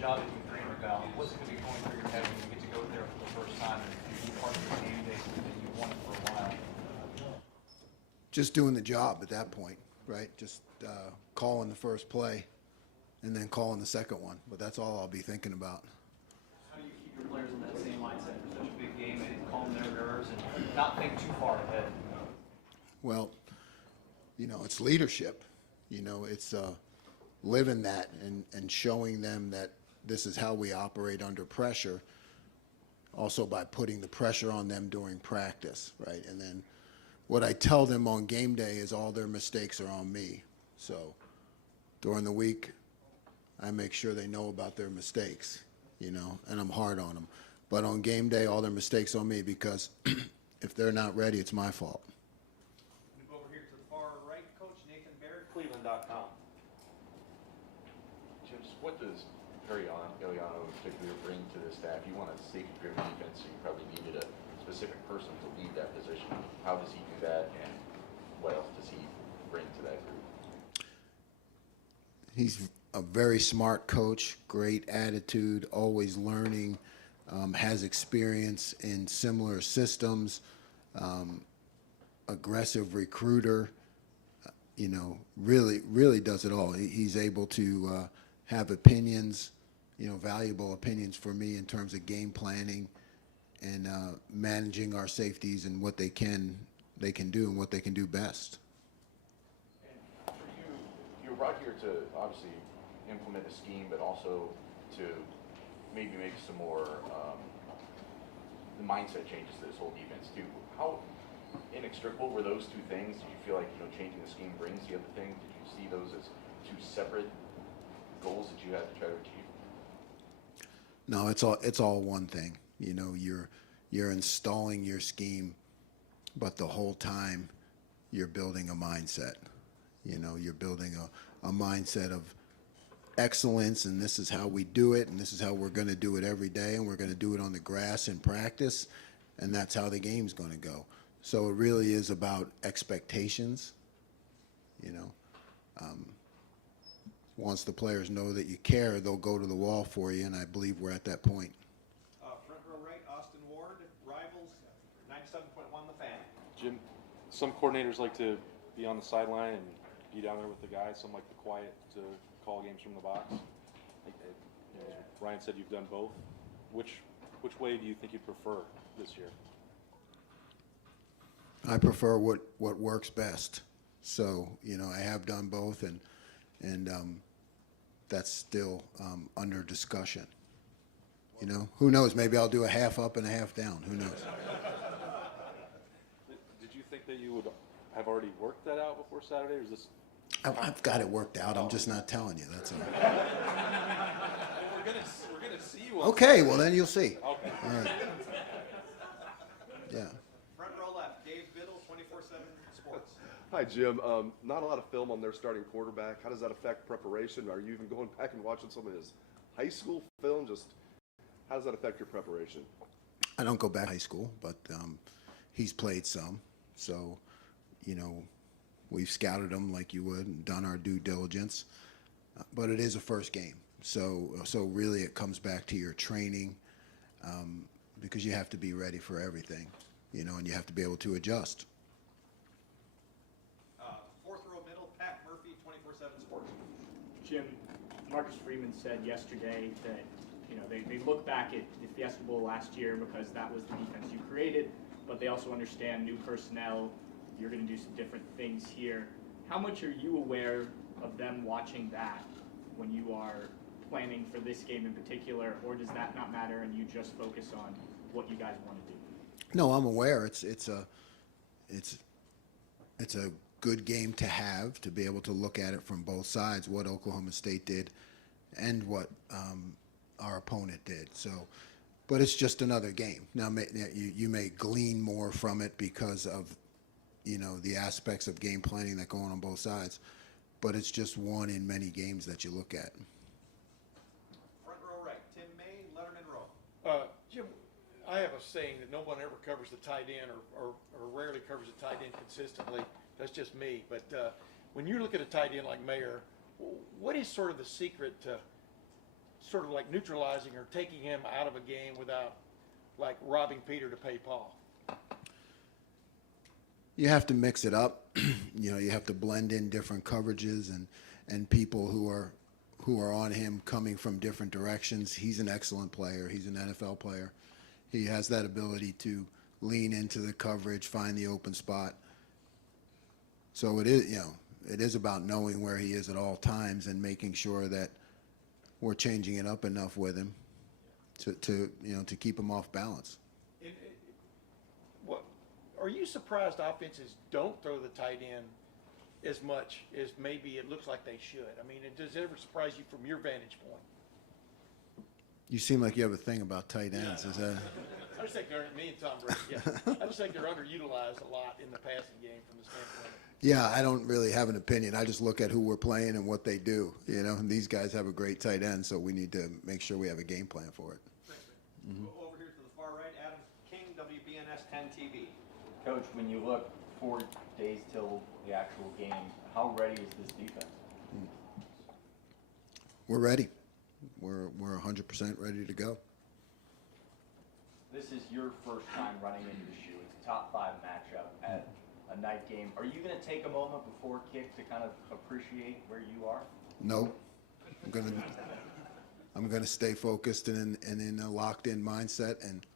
job that you dreamed about, what's going to be going through your head when you get to go there for the first time and be part of the game day that you wanted for a while? Just doing the job at that point, right? Just calling the first play and then calling the second one. But that's all I'll be thinking about. How do you keep your players in that same mindset for such a big game and calm their nerves and not think too far ahead? Well, it's leadership. It's living that and showing them that this is how we operate under pressure. Also by putting the pressure on them during practice, right? And then what I tell them on game day is all their mistakes are on me. So during the week, I make sure they know about their mistakes, and I'm hard on them. But on game day, all their mistakes on me because if they're not ready, it's my fault. Move over here to the far right, Coach Nathan Barrett, Cleveland.com. Jim, what does Iliano in particular bring to the staff? You want a safety-driven defense, so you probably needed a specific person to lead that position. How does he do that, and what else does he bring to that group? He's a very smart coach, great attitude, always learning, has experience in similar systems, aggressive recruiter, really does it all. He's able to have opinions, valuable opinions for me in terms of game planning and managing our safeties and what they can do and what they can do best. And for you were brought here to obviously implement a scheme, but also to maybe make some more mindset changes to this whole defense too. How inextricable were those two things? Did you feel like changing the scheme brings the other thing? Did you see those as two separate goals that you had to try to achieve? No, it's all one thing. You're installing your scheme, but the whole time you're building a mindset. You're building a mindset of excellence, and this is how we do it, and this is how we're going to do it every day, and we're going to do it on the grass in practice, and that's how the game's going to go. So it really is about expectations. Once the players know that you care, they'll go to the wall for you, and I believe we're at that point. Front row right, Austin Ward, Rivals, 97.1 The Fan. Jim, some coordinators like to be on the sideline and be down there with the guys. Some like the quiet to call games from the box. Ryan said you've done both. Which way do you think you prefer this year? I prefer what works best. So I have done both, and that's still under discussion. Who knows? Maybe I'll do a half up and a half down. Who knows? Did you think that you would have already worked that out before Saturday, or is this? I've got it worked out. I'm just not telling you. That's all. We're gonna see you. Okay, well then you'll see. Okay. All right. Yeah. Front row left, Dave Biddle, 24/7 Sports. Hi, Jim. Not a lot of film on their starting quarterback. How does that affect preparation? Are you even going back and watching some of his high school film? Just how does that affect your preparation? I don't go back to high school, but he's played some. So, we've scouted him like you would and done our due diligence. But it is a first game. So really it comes back to your training because you have to be ready for everything, and you have to be able to adjust. Fourth row middle, Pat Murphy, 24/7 Sports. Jim, Marcus Freeman said yesterday that they look back at the Fiesta Bowl last year because that was the defense you created, but they also understand new personnel. You're going to do some different things here. How much are you aware of them watching that when you are planning for this game in particular, or does that not matter and you just focus on what you guys want to do? No, I'm aware. It's a good game to have, to be able to look at it from both sides, what Oklahoma State did and what our opponent did. So, but it's just another game. Now, you may glean more from it because of the aspects of game planning that go on both sides, but it's just one in many games that you look at. Front row right, Tim May, Letterman Row. Jim, I have a saying that no one ever covers the tight end or rarely covers the tight end consistently. That's just me. But when you look at a tight end like Mayer, what is sort of the secret to sort of like neutralizing or taking him out of a game without like robbing Peter to pay Paul? You have to mix it up. You know, you have to blend in different coverages and people who are on him coming from different directions. He's an excellent player. He's an NFL player. He has that ability to lean into the coverage, find the open spot. So it is, you know, it is about knowing where he is at all times and making sure that we're changing it up enough with him to you know, to keep him off balance. What, are you surprised offenses don't throw the tight end as much as maybe it looks like they should? I mean, does it ever surprise you from your vantage point? You seem like you have a thing about tight ends. Is that? I just think me and Tom Brady, yeah. I just think they're underutilized a lot in the passing game from the standpoint. Yeah, I don't really have an opinion. I just look at who we're playing and what they do. You know, and these guys have a great tight end, so we need to make sure we have a game plan for it. Over here to the far right, Adam King, WBNS 10 TV. Coach, when you look 4 days till the actual game, how ready is this defense? We're ready. We're 100% ready to go. This is your first time running into the shoe. It's a top 5 matchup at a night game. Are you going to take a moment before kick to kind of appreciate where you are? No, I'm gonna stay focused and in a locked-in mindset and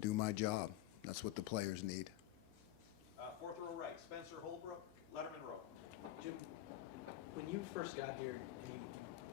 do my job. That's what the players need. Fourth row right, Spencer Holbrook, Letterman row. Jim, when you first got here and you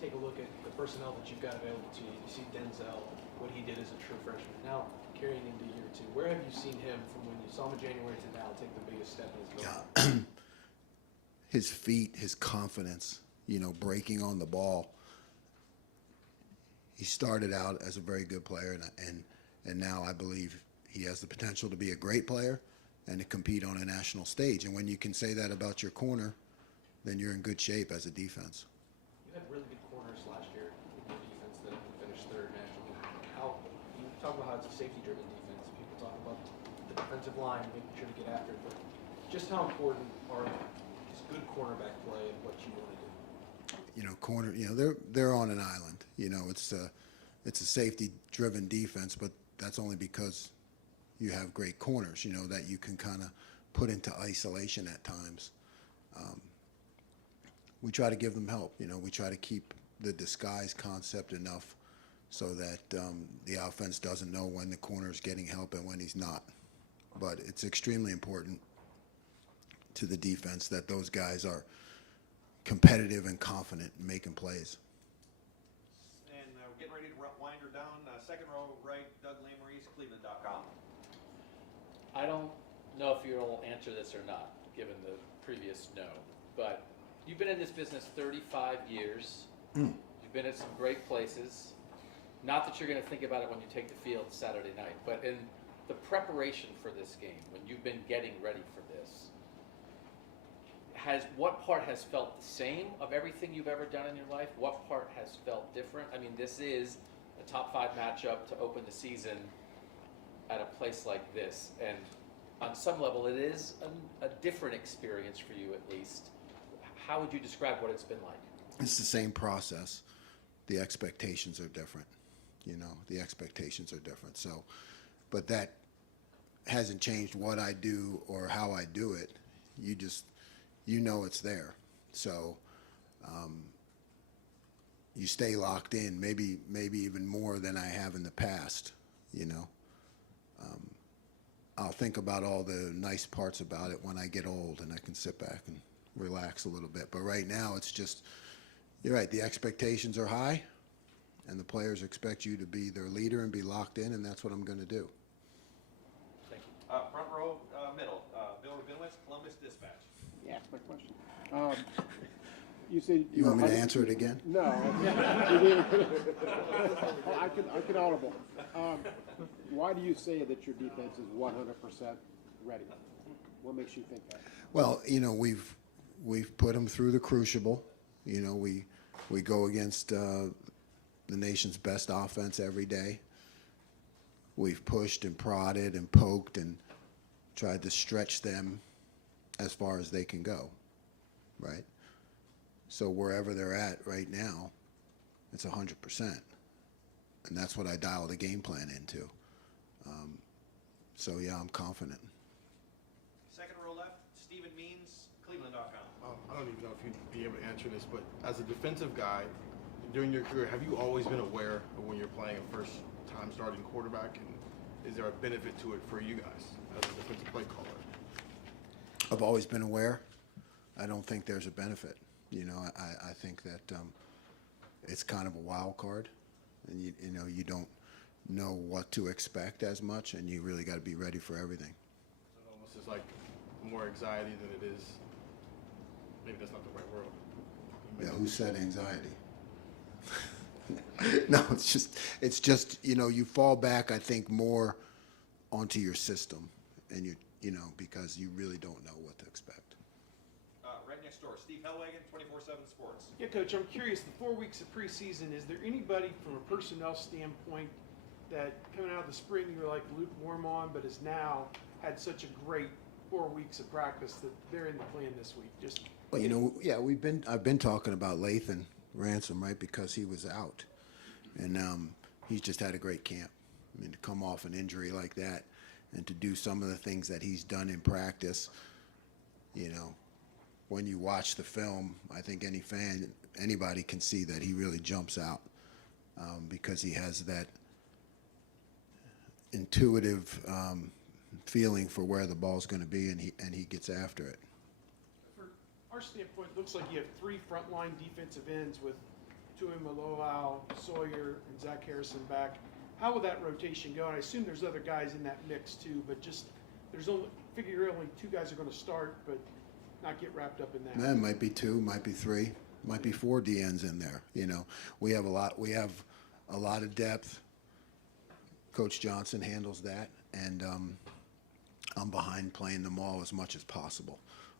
take a look at the personnel that you've got available to you, you see Denzel, what he did as a true freshman. Now carrying into year 2, where have you seen him from when you saw him in January to now take the biggest step in his development? His feet, his confidence, you know, breaking on the ball. He started out as a very good player, and now I believe he has the potential to be a great player and to compete on a national stage. And when you can say that about your corner, then you're in good shape as a defense. You had really good corners last year in your defense that finished 3rd nationally. How you talk about how it's a safety-driven defense. People talk about the defensive line making sure to get after it, but just how important is good cornerback play and what you want to do? You know, corner. You know, they're on an island. You know, it's a safety-driven defense, but that's only because you have great corners. You know, that you can kind of put into isolation at times. We try to give them help. You know, we try to keep the disguise concept enough so that the offense doesn't know when the corner is getting help and when he's not. But it's extremely important to the defense that those guys are competitive and confident in making plays. And we're getting ready to wind her down. Second row right, Doug Lamorese, Cleveland.com. I don't know if you'll answer this or not, given the previous no, but you've been in this business 35 years. You've been at some great places. Not that you're going to think about it when you take the field Saturday night, but in the preparation for this game, when you've been getting ready for this, what part has felt the same of everything you've ever done in your life? What part has felt different? I mean, this is a top 5 matchup to open the season at a place like this, and on some level it is a different experience for you, at least. How would you describe what it's been like? It's the same process. The expectations are different. You know, the expectations are different. So, but that hasn't changed what I do or how I do it. You know it's there. So you stay locked in, maybe even more than I have in the past, you know. I'll think about all the nice parts about it when I get old and I can sit back and relax a little bit. But right now it's just, you're right, the expectations are high and the players expect you to be their leader and be locked in, and that's what I'm going to do. Thank you. Front row middle, Bill Rabinowitz, Columbus Dispatch. Yeah, that's my question. You said You want me to answer it again? No. I can audible. Why do you say that your defense is 100% ready? What makes you think that? Well, you know, we've put them through the crucible. You know, we go against the nation's best offense every day. We've pushed and prodded and poked and tried to stretch them as far as they can go, right? So wherever they're at right now, it's 100%. And that's what I dial the game plan into. So yeah, I'm confident. Second row left, Stephen Means, Cleveland.com. I don't even know if you'd be able to answer this, but as a defensive guy, during your career, have you always been aware of when you're playing a first-time starting quarterback, and is there a benefit to it for you guys as a defensive play caller? I've always been aware. I don't think there's a benefit. You know, I think that it's kind of a wild card, and you know, you don't know what to expect as much, and you really got to be ready for everything. So it almost is like more anxiety than it is. Maybe that's not the right word. Yeah, who said anxiety? No, it's just, you know, you fall back, I think, more onto your system, and you know, because you really don't know what to expect. Right next door, Steve Hellwagen, 24/7 Sports. Yeah, Coach, I'm curious, the 4 weeks of preseason, is there anybody from a personnel standpoint that coming out of the spring you were like lukewarm on, but has now had such a great 4 weeks of practice that they're in the plan this week? Just Well, you know, yeah, I've been talking about Lathan Ransom, right, because he was out, and he's just had a great camp. I mean, to come off an injury like that, and to do some of the things that he's done in practice, you know, when you watch the film, I think anybody can see that he really jumps out because he has that intuitive feeling for where the ball's going to be, and he gets after it. from our standpoint, it looks like you have 3 frontline defensive ends with Tui Maloau, Sawyer, and Zach Harrison back. How will that rotation go? And I assume there's other guys in that mix too, but just only 2 guys are going to start, but not get wrapped up in that. Man, might be 2, might be 3, might be 4 DNs in there. You know, we have a lot of depth. Coach Johnson handles that, and I'm behind playing them all as much as possible.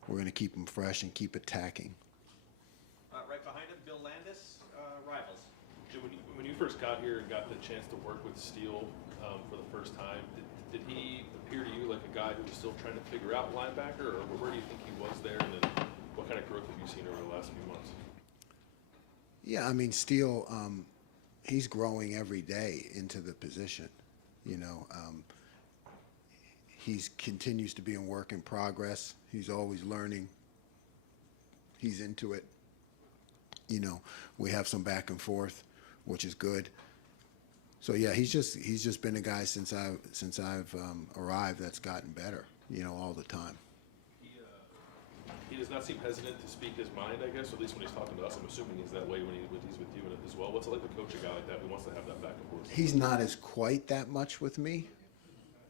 We're going to keep them fresh and keep attacking. Right behind him, Bill Landis, Rivals. Jim, when you first got here and got the chance to work with Steele for the first time, did he appear to you like a guy who was still trying to figure out linebacker, or where do you think he was there, and then what kind of growth have you seen over the last few months? Yeah, I mean, Steele, he's growing every day into the position. You know, he continues to be a work in progress. He's always learning. He's into it. You know, we have some back and forth, which is good. So yeah, he's just been a guy since I've arrived that's gotten better. You know, all the time. He does not seem hesitant to speak his mind, I guess, or at least when he's talking to us. I'm assuming he's that way when he's with you as well. What's it like to coach a guy like that who wants to have that back and forth? He's not as quite that much with me,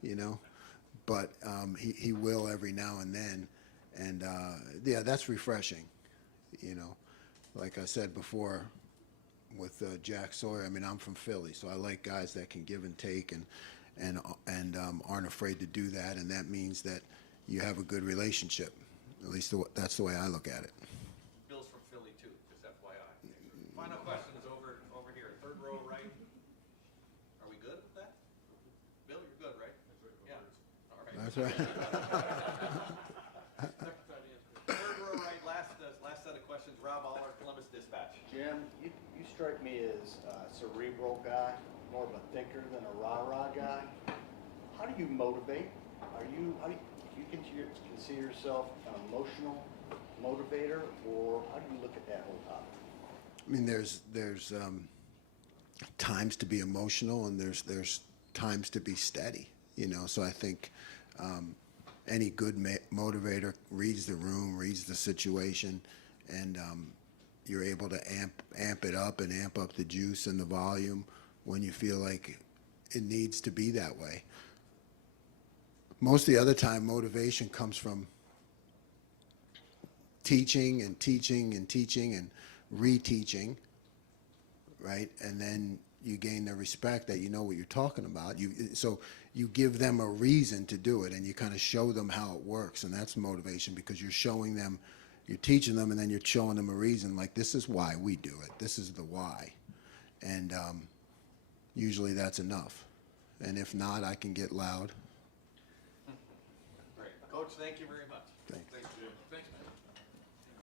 you know, but he will every now and then, and yeah, that's refreshing, you know. Like I said before, with Jack Sawyer, I mean, I'm from Philly, so I like guys that can give and take and aren't afraid to do that, and that means that you have a good relationship. At least that's the way I look at it. Bill's from Philly too, just FYI. Final question is over here, third row right. Are we good with that? Bill, you're good, right? Yeah. All right. That's right. Third row right, last set of questions. Rob Aller, Columbus Dispatch. Jim, you strike me as a cerebral guy, more of a thinker than a rah-rah guy. How do you motivate? How do you consider yourself an emotional motivator, or how do you look at that whole topic? I mean, there's times to be emotional, and there's times to be steady. You know, so I think any good motivator reads the room, reads the situation, and you're able to amp it up and amp up the juice and the volume when you feel like it needs to be that way. Most of the other time, motivation comes from teaching and teaching and teaching and reteaching, right? And then you gain the respect that you know what you're talking about. So you give them a reason to do it, and you kind of show them how it works, and that's motivation, because you're showing them, you're teaching them, and then you're showing them a reason, like, this is why we do it. This is the why. And usually that's enough. And if not, I can get loud. Great. Coach, thank you very much.